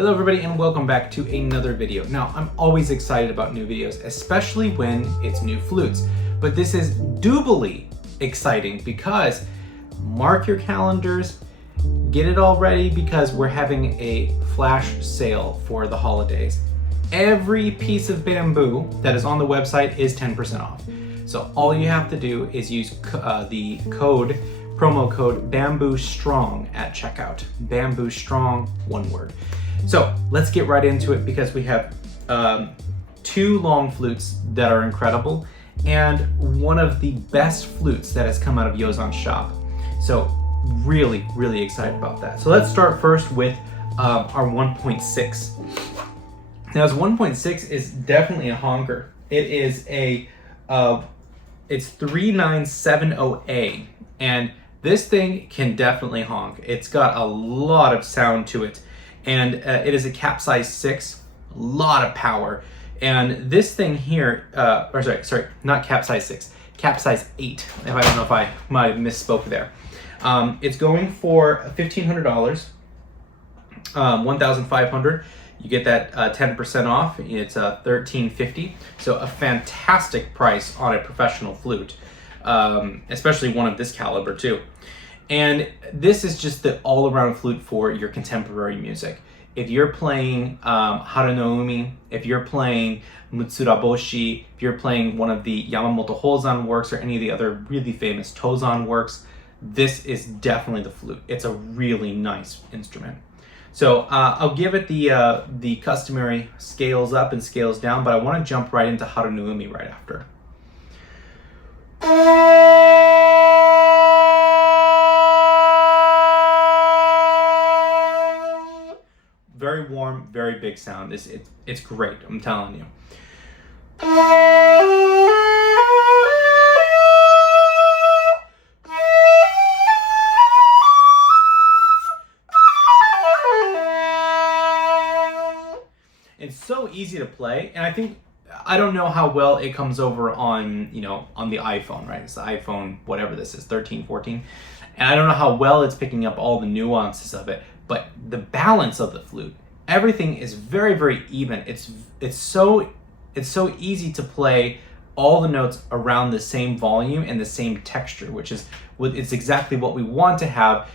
Hello everybody and welcome back to another video. Now, I'm always excited about new videos, especially when it's new flutes. But this is doubly exciting because mark your calendars, get it all ready because we're having a flash sale for the holidays. Every piece of bamboo that is on the website is 10% off. So all you have to do is use the promo code Bamboo Strong at checkout. Bamboo Strong, one word. So let's get right into it because we have two long flutes that are incredible and one of the best flutes that has come out of Yozan's shop. So really, really excited about that. So let's start first with our 1.6. Now, this 1.6 is definitely a honker. It is it's 3970A, and this thing can definitely honk. It's got a lot of sound to it, and it is a capsize 6, a lot of power. And this thing here, sorry, not capsize 6, capsize 8. If I don't know if I might have misspoke there. It's going for $1,500, $1,500. You get that 10% off. It's $1,350. So a fantastic price on a professional flute, especially one of this caliber too. And this is just the all-around flute for your contemporary music. If you're playing Harunoumi, if you're playing Mutsuraboshi, if you're playing one of the Yamamoto Yozan works or any of the other really famous Tozan works, this is definitely the flute. It's a really nice instrument. So I'll give it the customary scales up and scales down, but I want to jump right into Harunoumi right after. Very warm, very big sound. It's great, I'm telling you. It's so easy to play, and I don't know how well it comes over on, on the iPhone, right? It's the iPhone, whatever this is, 13, 14. And I don't know how well it's picking up all the nuances of it, but the balance of the flute, everything is very, very even. It's so easy to play all the notes around the same volume and the same texture, it's exactly what we want to have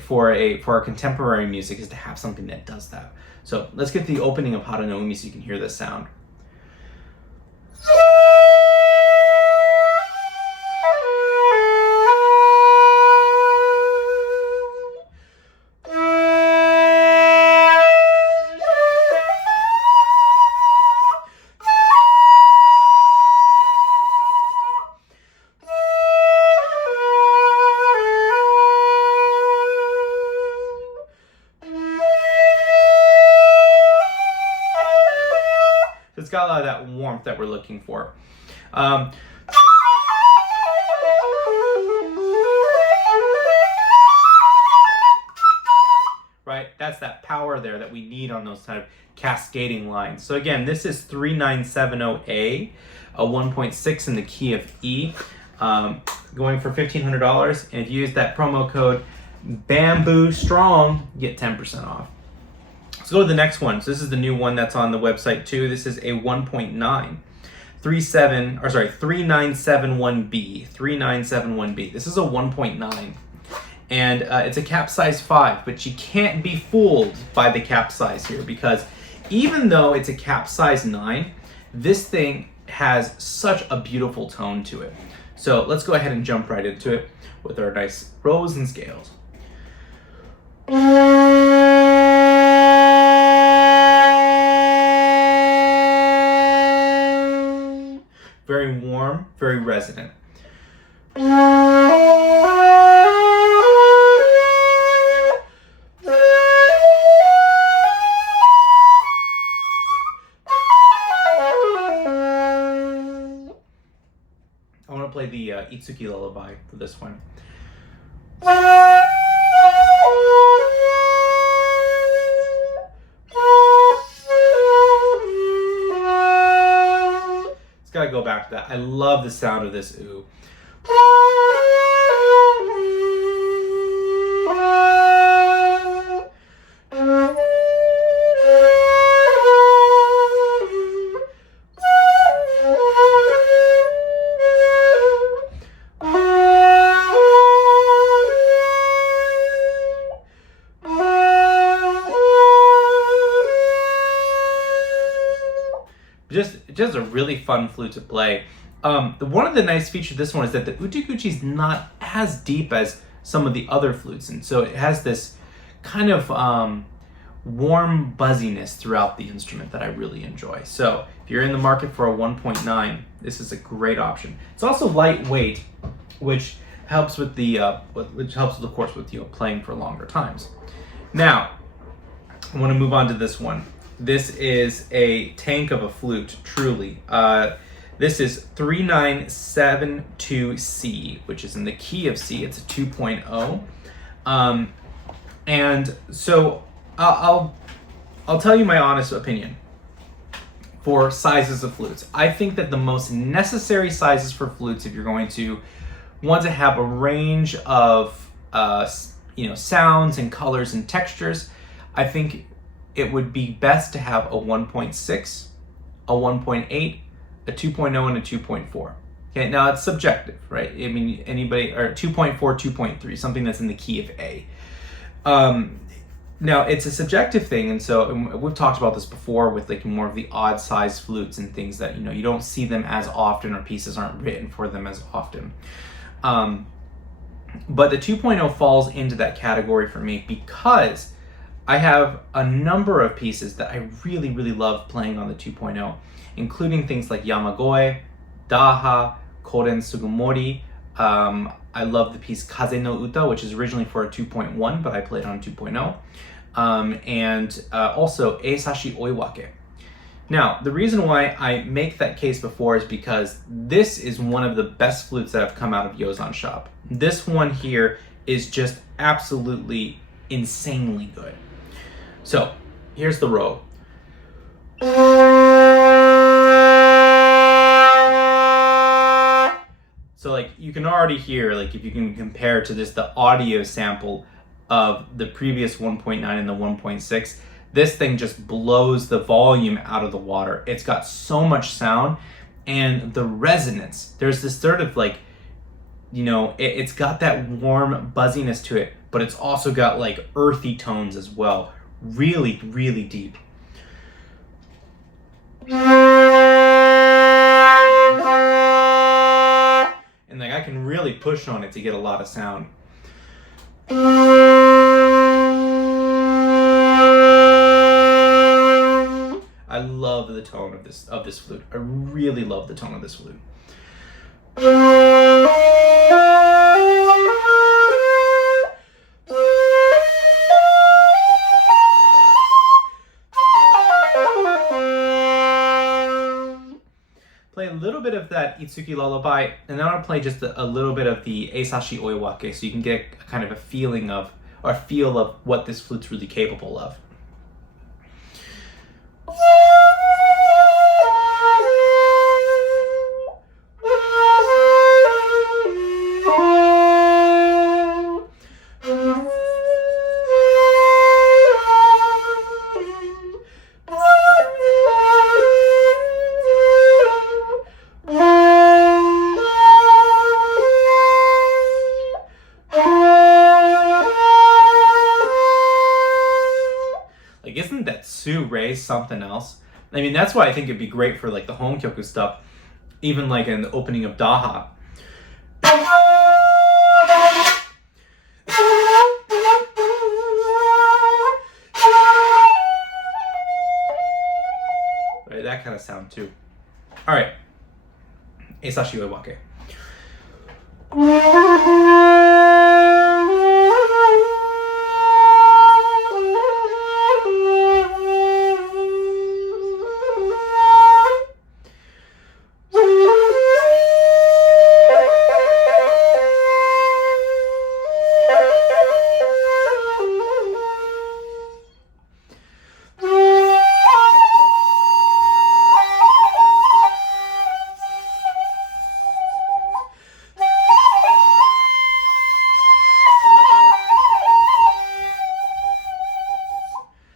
for our contemporary music, is to have something that does that. So let's get the opening of Harunoumi so you can hear this sound. It's got a lot of that warmth that we're looking for. Right, that's that power there that we need on those kind of cascading lines. So again, this is 3970A, a 1.6 in the key of E, going for $1,500. And if you use that promo code Bamboo Strong, you get 10% off. Let's go to the next one. So this is the new one that's on the website too. This is a 1.9, 3971B, 3971B. This is a 1.9, and it's a capsize 5, but you can't be fooled by the capsize here, because even though it's a capsize 9, this thing has such a beautiful tone to it. So let's go ahead and jump right into it with our nice rows and scales. Very warm, very resonant. I want to play the Itsuki lullaby for this one. Gotta go back to that. I love the sound of this ooh. just a really fun flute to play. One of the nice features of this one is that the utiguchi is not as deep as some of the other flutes, and so it has this kind of warm buzziness throughout the instrument that I really enjoy. So if you're in the market for a 1.9, this is a great option. It's also lightweight, which helps with the of course with playing for longer times. Now I want to move on to this one. This is a tank of a flute, truly. This is 3972C, which is in the key of C. It's a 2.0. And so I'll tell you my honest opinion for sizes of flutes. I think that the most necessary sizes for flutes, if you're going to want to have a range of sounds and colors and textures, I think it would be best to have a 1.6, a 1.8, a 2.0, and a 2.4. Okay, now it's subjective, right? I mean, anybody, or 2.4, 2.3, something that's in the key of A. Now it's a subjective thing, and so we've talked about this before with like more of the odd size flutes and things that you don't see them as often, or pieces aren't written for them as often. But the 2.0 falls into that category for me because I have a number of pieces that I really, really love playing on the 2.0, including things like Yamagoe, Daha, Koren Sugimori. I love the piece Kaze no Uta, which is originally for a 2.1, but I played on 2.0. And also Eisashi Oiwake. Now, the reason why I make that case before is because this is one of the best flutes that have come out of Yozan shop. This one here is just absolutely insanely good. So, here's the row. So like you can already hear, like if you can compare to this, the audio sample of the previous 1.9 and the 1.6, this thing just blows the volume out of the water. It's got so much sound, and the resonance, there's this sort of like, it's got that warm buzziness to it, but it's also got like earthy tones as well. Really, really deep. And like I can really push on it to get a lot of sound. I love the tone of this flute. I really love the tone of this flute. Play a little bit of that Itsuki lullaby, and then I want to play just a little bit of the Eisashi Oiwake, so you can get a kind of a feeling of, or a feel of what this flute's really capable of. Isn't that Tsu-Rei something else? I mean, that's why I think it'd be great for like the home kyoku stuff, even like in the opening of Daha. Right, that kind of sound too. All right, Eisashi Oiwake.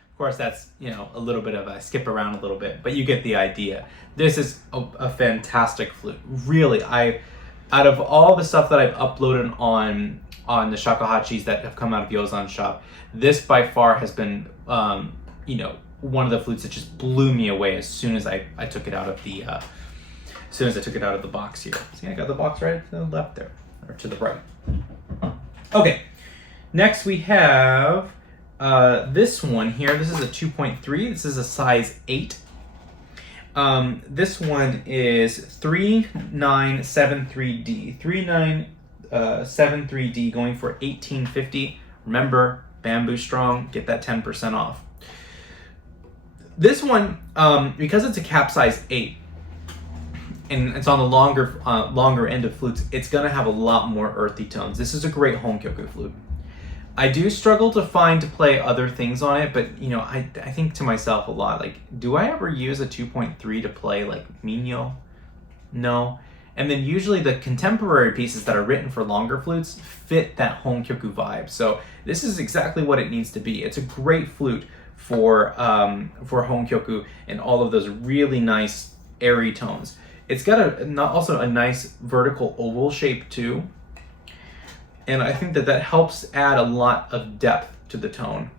Of course, that's, a little bit of a skip around a little bit, but you get the idea. This is a fantastic flute. Really, out of all the stuff that I've uploaded on the Shakuhachis that have come out of Yozan shop, this by far has been, one one of the flutes that just blew me away as soon as I took it out of the box here. See, I got the box right to the left there, or to the right. Okay, next we have this one here. This is a 2.3. This is a size 8. This one is 3973D. 3973D going for $18.50. Remember, bamboo strong, get that 10% off. This one, because it's a cap size 8, and it's on the longer end of flutes, it's gonna have a lot more earthy tones. This is a great Honkyoku flute. I do struggle to play other things on it, but you know, I think to myself a lot, like, do I ever use a 2.3 to play like Minyo? No. And then usually the contemporary pieces that are written for longer flutes fit that Honkyoku vibe. So this is exactly what it needs to be. It's a great flute for Honkyoku and all of those really nice airy tones. It's got also a nice vertical oval shape too. And I think that helps add a lot of depth to the tone.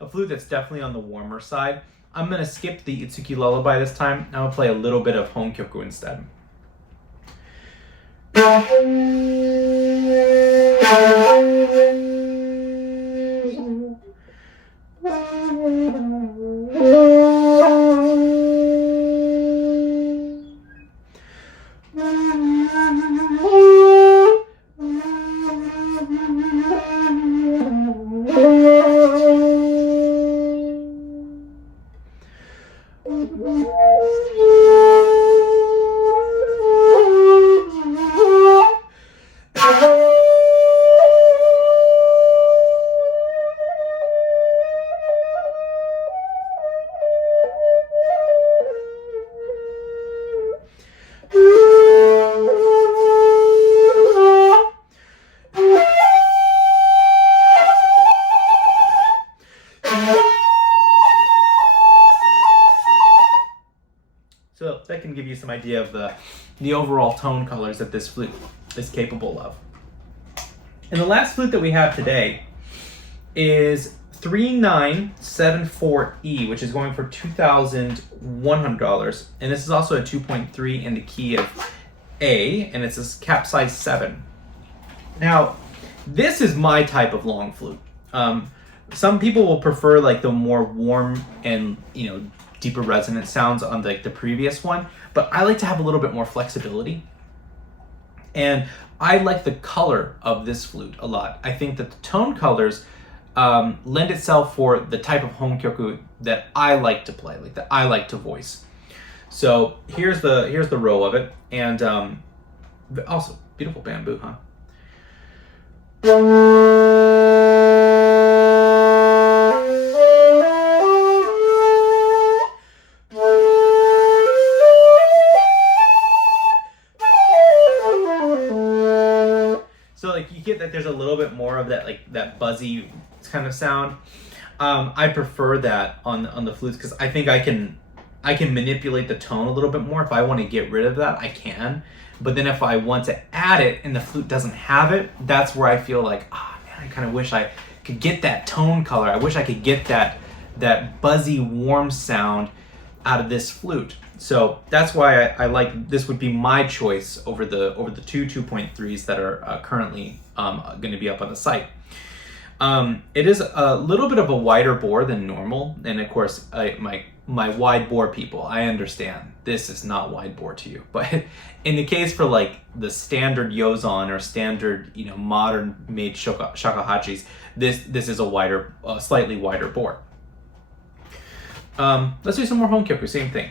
A flute that's definitely on the warmer side. I'm going to skip the Itsuki Lullaby this time. I'm going to play a little bit of Honkyoku instead. So that can give you some idea of the overall tone colors that this flute is capable of. And the last flute that we have today is 3974E, which is going for $2,100. And this is also a 2.3 in the key of A, and it's a cap size 7. Now, this is my type of long flute. Some people will prefer like the more warm and, you know, deeper resonant sounds on the previous one, but I like to have a little bit more flexibility. And I like the color of this flute a lot. I think that the tone colors lend itself for the type of Honkyoku that I like to play, like that I like to voice. So here's the row of it, and also beautiful bamboo, huh? So like you get that there's a little bit more of that, like that buzzy kind of sound. I prefer that on the flutes because I think I can manipulate the tone a little bit more. If I want to get rid of that, I can. But then if I want to add it and the flute doesn't have it, that's where I feel like, man, I kind of wish I could get that tone color. I wish I could get that buzzy, warm sound out of this flute. So that's why I like, this would be my choice over the two 2.3s that are currently going to be up on the site. It is a little bit of a wider bore than normal, and of course my wide bore people, I understand this is not wide bore to you, but in the case for like the standard Yozan or standard, you know, modern made shakuhachis, this is a wider, slightly wider bore. Let's do some more Honkyoku, same thing.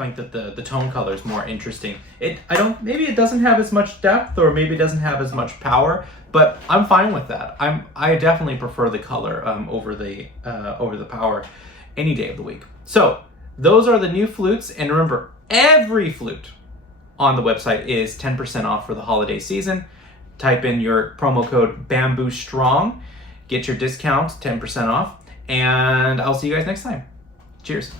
find that the tone color is more interesting. Maybe it doesn't have as much depth, or maybe it doesn't have as much power, but I'm fine with that. I definitely prefer the color over the power any day of the week. So those are the new flutes, and remember, every flute on the website is 10% off for the holiday season. Type in your promo code Bamboo Strong, get your discount 10% off, and I'll see you guys next time. Cheers.